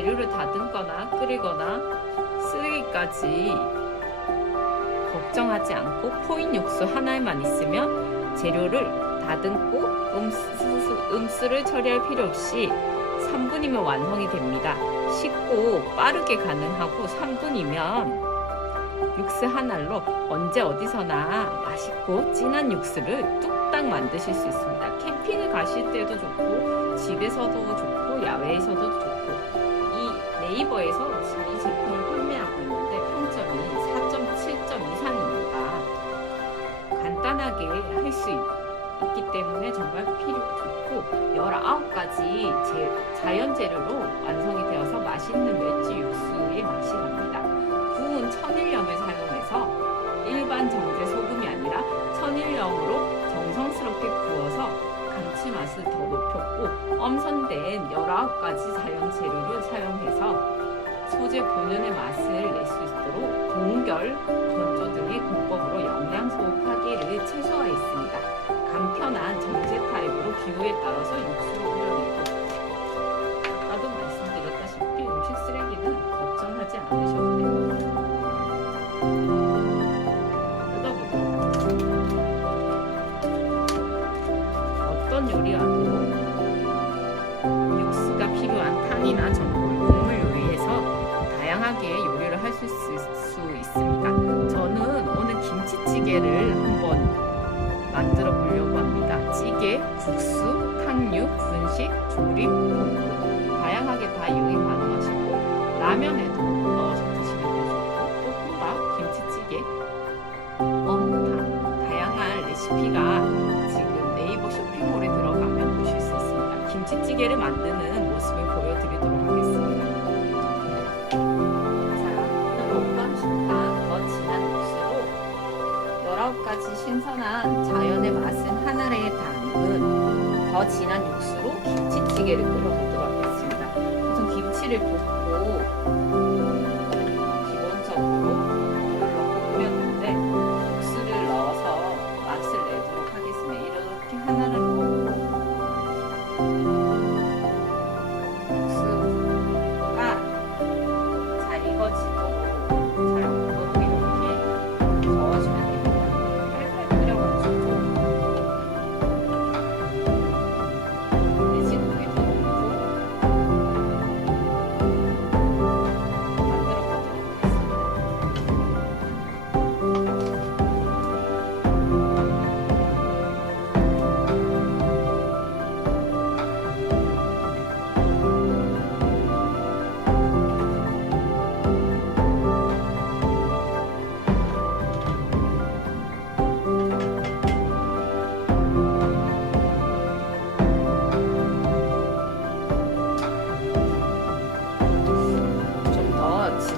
다듬거나 끓이거나 쓰기까지 걱정하지 않고 포인 육수 하나만 있으면 재료를 다듬고 음수, 음수를 처리할 필요 없이 3분이면 완성이 됩니다. 쉽고 빠르게 가능하고 3분이면 육수 한 알로 언제 어디서나 맛있고 진한 육수를 뚝딱 만드실 수 있습니다. 캠핑을 가실 때도 좋고 집에서도 좋고 야외에서도 좋고 이 네이버에서 지금 이 제품을 판매하고 있는데 평점이 4.7점 이상입니다. 간단하게 할 수 있기 때문에 정말 필요 좋고 19가지 제, 자연 재료로 완성이 되어서 맛있는 멸치 육수의 맛이 납니다. 구운 천일염을 사용 엄선된 19가지 자연 재료를 사용해서 소재 본연의 맛을 낼 수 있도록 동결, 건조 등의 공법으로 영양 소흡 파기를 최소화했습니다. 간편한 정제 타입으로 기호에 따라서 육수 탕이나 전골, 국물 요리에서 다양하게 요리를 하실 수, 수 있습니다. 저는 오늘 김치찌개를 한번 만들어 보려고 합니다. 찌개, 국수, 탕류, 분식, 조림, 다양하게 다 이용이 가능하시고 라면에도 넣어서 김치찌개를 만드는 모습을 보여드리도록 하겠습니다. 자, 오감 식당 더 진한 육수로 19가지 신선한 자연의 맛은 하나에 담은 더 진한 육수로 김치찌개를 끓여보도록 하겠습니다. 우선 김치를 볶고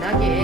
진하게